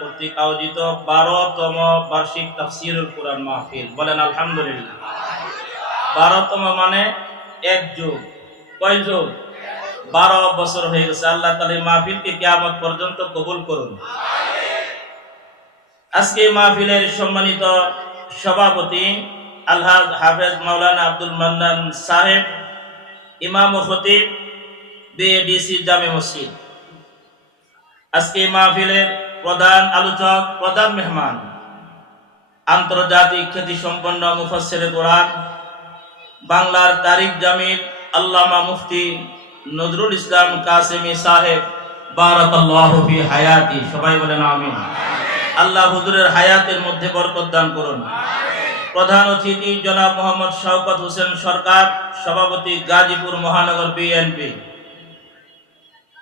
কর্তৃক আয়োজিত বারোতম বার্ষিক তাফসিরুল কোরআন মাহফিল। বলেন, আলহামদুলিল্লাহ। বারোতম মানে এক যুগ। কয় যুগ? বারো বছর হয়ে গেছে। আল্লাহ তালা মাহফিলকে কিয়ামত পর্যন্ত কবুল করুন। আজকে মাহফিলের সম্মানিত সভাপতি আলহাজ হাফেজ মাওলানা আব্দুল মান্নান সাহেব, ইমাম খতিব বিএডিসি জামে মসজিদ। আজকে মাহফিলের প্রধান আলোচক, প্রধান মেহমান, আন্তর্জাতিক খ্যাতি সম্পন্ন মুফাসসির কোরআন, বাংলার তারিক জামিল আল্লামা মুফতি নজরুল ইসলাম কাসেমি সাহেব, বারাকাল্লাহু হায়াতি, সবাই বলেন আমিন। আল্লাহ হুজুরের হায়াতের মধ্যে বরকত দান করুন। প্রধান অতিথি জনাব মোহাম্মদ শওকত হোসেন সরকার, সভাপতি গাজীপুর মহানগর বিএনপি।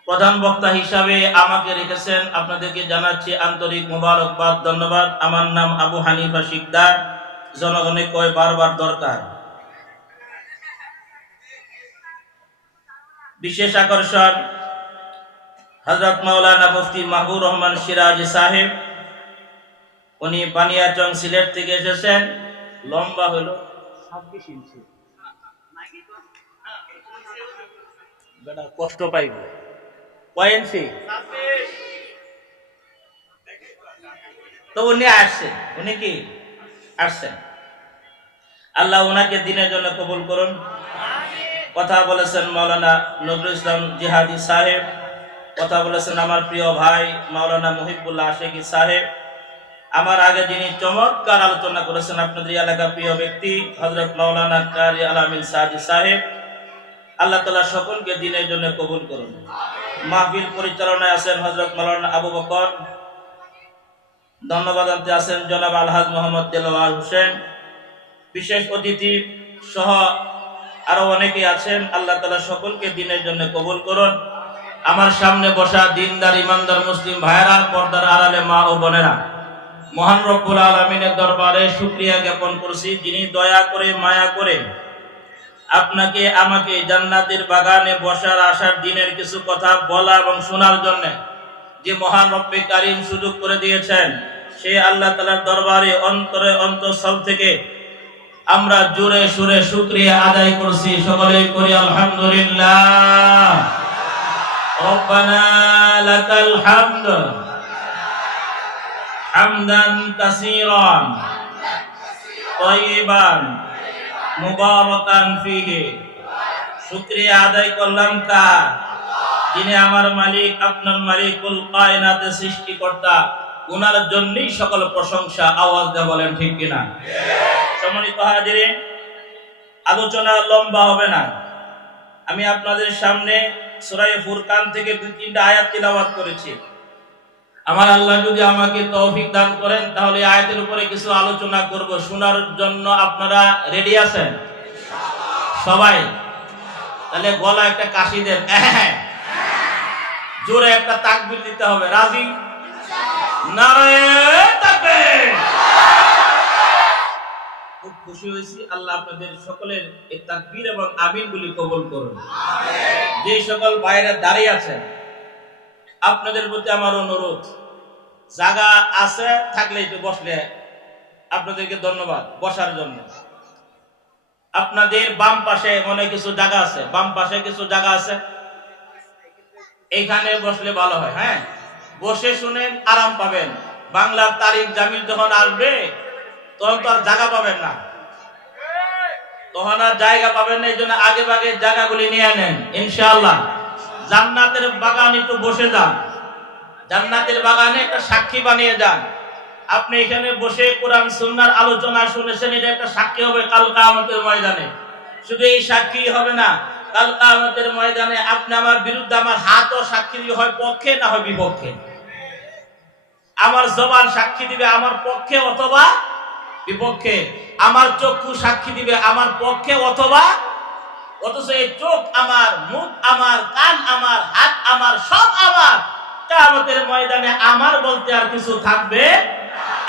প্রধান বক্তা হিসাবে আমাকে রেখেছেন, আপনাদেরকে জানাচ্ছি আন্তরিক মোবারকবাদ, ধন্যবাদ। আমার নাম আবু হানিফা শিকদার, জনগণে কয় বারবার দরকার। বিশেষ আকর্ষণ হজরত মাওলানা মুফতি মাহবুর রহমান সিরাজ সাহেব উনি বানিয়াচং সিলেট থেকে এসেছেন। লম্বা হলো ছাব্বিশ ইঞ্চি। কষ্ট পাইব। কয় তো উনি আসছেন উনি কি? আসছেন। আল্লাহ ওনাকে দিনের জন্য কবুল করুন। কথা বলেছেন মাওলানা নজরুল ইসলাম জিহাদি সাহেব। কথা বলেছেন আমার প্রিয় ভাই মাওলানা মহিবুল্লাহ আশেকি সাহেব। আমার আগে যিনি চমৎকার আলোচনা করেছেন আপনাদের এলাকার প্রিয় ব্যক্তি হজরত মাওলানা কারি আলামিন সাহাজি সাহেব, আল্লাহ তালা সকলকে দিনের জন্য কবুল করুন। মাহফিল পরিচালনায় আছেন হজরত মাওলানা আবু বকর, ধন্যবাদ আনতে আছেন জনাব আলহাজ মোহাম্মদ দেলোয়ার হোসেন, বিশেষ অতিথি সহ আরও অনেকে আছেন, আল্লাহ তালা সকলকে দিনের জন্য কবুল করুন। আমার সামনে বসা দিনদার, ইমানদার, মুসলিম ভাইরা পর্দার আড়ালে মা ও বোনেরা মহান রব্বুল আলমিনের দরবারে শুক্রিয়া জ্ঞাপন করছি, যিনি দয়া করে, মায়া করে আপনাকে, আমাকে জান্নাতের বাগানে বসার আসার দিনের কিছু কথা বলা এবং শোনার জন্য যে মহান রব্বে কারিম সুযোগ করে দিয়েছেন, সে আল্লাহ তালার দরবারে অন্তরে অন্তঃস্থল থেকে আমরা জোরে সুরে শুক্রিয়া আদায় করছি। সকলে করি আলহামদুলিল্লাহ। রব্বানা লাকাল হামদ। হামদান কাসীরান। তয়িবান। মুবারাকান ফিহি। শুকরিয়া আদায় করলাম কার? যিনি আমার মালিক, আপনার মালিকুল কায়নাতের সৃষ্টিকর্তা। ওনার জন্যই সকল প্রশংসা, আওয়াজ দিয়ে বলেন ঠিক কি না সম্মানিত হাজিরে, আলোচনা লম্বা হবে না। আমি আপনাদের সামনে সুরাই ফুরকান থেকে দুই তিনটা আয়াত তিলাবাত করেছি। আমার আল্লাহ যদি আমাকে তৌফিক দান করেন তাহলে আয়াতের উপরে কিছু আলোচনা করব। শোনার জন্য আপনারা রেডি আছেন? সবাই? তাহলে গলা একটা কাশি দেন। হ্যাঁ জোরে একটা তাকবির দিতে হবে। রাজি? নারায়ণ খুব খুশি হয়েছি। আল্লাহ আপনাদের সকলের এই তাকবীর এবং আমিন গুলি কবুল করুন। যে সকল বাইরে দাঁড়িয়ে আছেন আপনাদের প্রতি আমার অনুরোধ, জায়গা আছে থাকলে একটু বসলে আপনাদেরকে ধন্যবাদ বসার জন্য। আপনাদের বাম পাশে মনে কিছু জায়গা আছে। বাম পাশে কিছু জায়গা আছে। এইখানে বসলে ভালো হয় হ্যাঁ? বসে শুনেন, আরাম পাবেন। বাংলার তারিখ জামিল যখন আসবে, তখন তো আর জায়গা পাবেন না। তখন আর জায়গা পাবেন না, এই জন্য আগে ভাগে জায়গাগুলি নিয়ে নেন, ইনশাআল্লাহ। জান্নাতের বাগান একটু বসে যান। জান্নাতের বাগানে একটা সাক্ষী বানিয়ে যান। আপনি এখানে বসে কোরআন, সুন্নার আলোচনা শুনেছেন, এটা একটা সাক্ষী হবে কাল কামতের ময়দানে। শুধু এই সাক্ষী হবে না, কাল কামতের ময়দানে আপনি আমার বিরুদ্ধে আমার হাতও সাক্ষী দিবে হয় পক্ষে না হয় বিপক্ষে? আমার জবান সাক্ষী দিবে আমার পক্ষে অথবা বিপক্ষে? আমার চক্ষু সাক্ষী দিবে আমার পক্ষে অথবা অথচ এই চোখ আমার, মুখ আমার, কান আমার, হাত আমার, সব আমার। কামতের ময়দানে আমার বলতে আর কিছু থাকবে?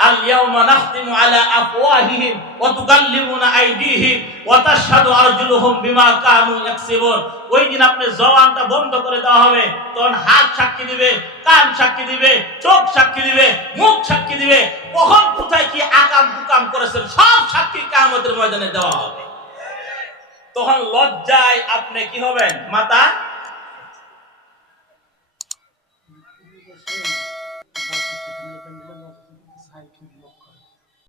আল ইয়াউমা নাখতিমু আলা আফওয়াহিহিম ওয়া তুকাল্লিমুনা আইদিহিম ওয়া তাশহাদু আরজুলুহুম বিমা কানু ইয়াকসিবুন। ওই দিন আপনি জবানটা বন্ধ করে দেওয়া হবে। তখন হাত সাক্ষী দিবে, কান সাক্ষী দিবে, চোখ সাক্ষী দিবে, মুখ সাক্ষী দিবে। কখন কোথায় কি আকাম কুকাম করেছেন, সব সাক্ষী কিয়ামতের ময়দানে দেওয়া হবে। তখন লজ্জায় আপনি কি হবেন? মাথা